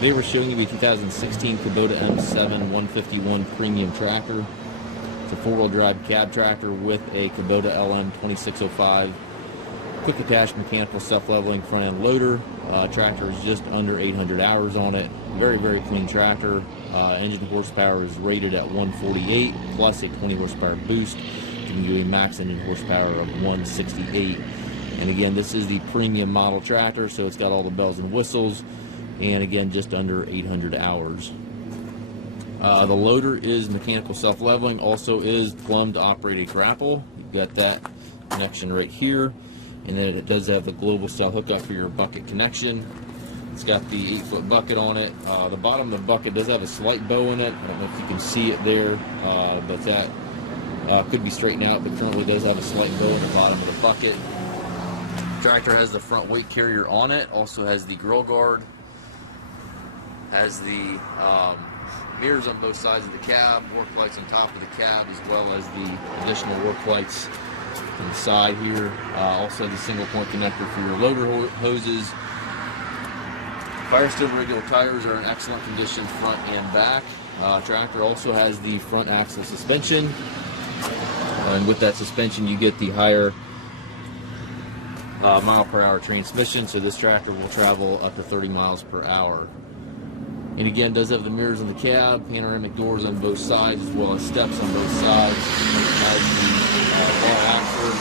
Today we're showing you a 2016 Kubota M7-151 premium tractor. It's a four-wheel drive cab tractor with a Kubota LM 2605 quick attached mechanical self-leveling front end loader. Tractor is just under 800 hours on it. Very, very clean tractor. Engine horsepower is rated at 148 plus a 20 horsepower boost, giving you a max engine horsepower of 168. And again, this is the premium model tractor, so it's got all the bells and whistles. And again, just under 800 hours. The loader is mechanical self-leveling, also is plumbed operated grapple. You've got that connection right here, and then it does have the global style hookup for your bucket connection. It's got the 8-foot bucket on it. The bottom of the bucket does have a slight bow in it. I don't know if you can see it there, but that could be straightened out, but currently does have a slight bow in the bottom of the bucket. Tractor has the front weight carrier on it, also has the grill guard. Has the mirrors on both sides of the cab, work lights on top of the cab, as well as the additional work lights on the side here. Also has a single point connector for your loader hoses. Firestone radial tires are in excellent condition front and back. Tractor also has the front axle suspension, and with that suspension you get the higher mile per hour transmission, so this tractor will travel up to 30 miles per hour. And again, does have the mirrors on the cab, panoramic doors on both sides, as well as steps on both sides. Has the bar axles,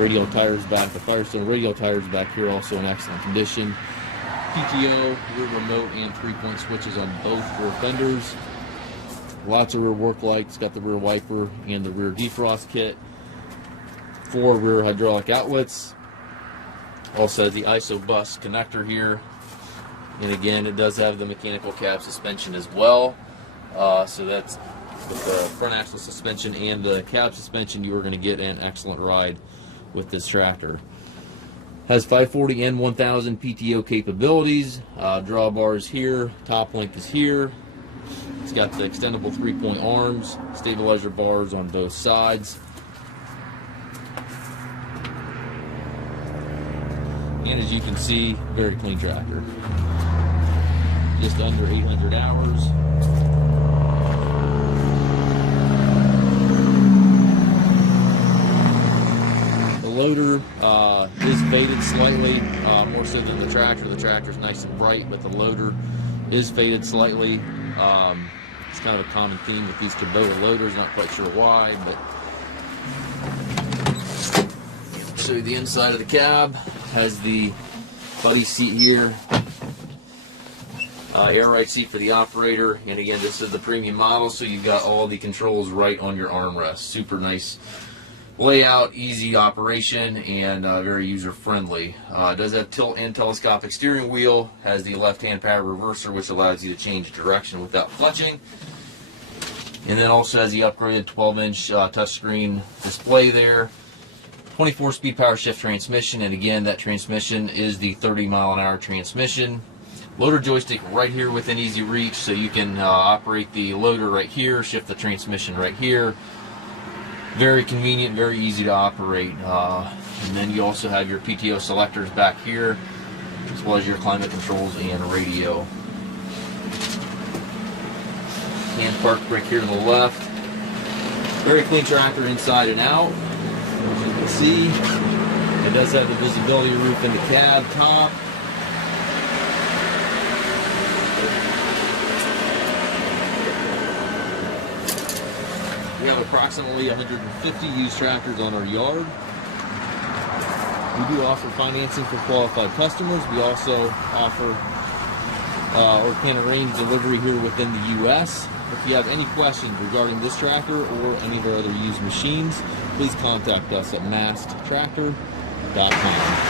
radial tires back, the Firestone radial tires back here also in excellent condition. PTO, rear remote, and 3-point switches on both rear fenders. Lots of rear work lights, got the rear wiper and the rear defrost kit. 4 rear hydraulic outlets. Also has the ISO bus connector here. And again, it does have the mechanical cab suspension as well. So that's with the front axle suspension and the cab suspension, you are going to get an excellent ride with this tractor. Has 540 and 1000 PTO capabilities. Drawbars here, top link is here. It's got the extendable 3-point arms, stabilizer bars on both sides. And as you can see, very clean tractor. Just under 800 hours. The loader is faded slightly, more so than the tractor. The tractor's nice and bright, but the loader is faded slightly. It's kind of a common theme with these Kubota loaders, not quite sure why, but show you the inside of the cab. Has the buddy seat here. Air ride seat for the operator, and again, this is the premium model, so you've got all the controls right on your armrest. Super nice layout, easy operation, and very user friendly. It does have tilt and telescopic steering wheel. Has the left-hand power reverser, which allows you to change direction without clutching, and then also has the upgraded 12-inch touchscreen display there. 24-speed Powershift transmission, and again, that transmission is the 30-mile-an-hour transmission. Loader joystick right here within easy reach, so you can operate the loader right here, shift the transmission right here. Very convenient, very easy to operate. And then you also have your PTO selectors back here, as well as your climate controls and radio. Hand park brake here to the left. Very clean tractor inside and out. As you can see, it does have the visibility roof in the cab top. We have approximately 150 used tractors on our yard. We do offer financing for qualified customers. We also offer or can arrange delivery here within the U.S. If you have any questions regarding this tractor or any of our other used machines, please contact us at maskedtractor.com.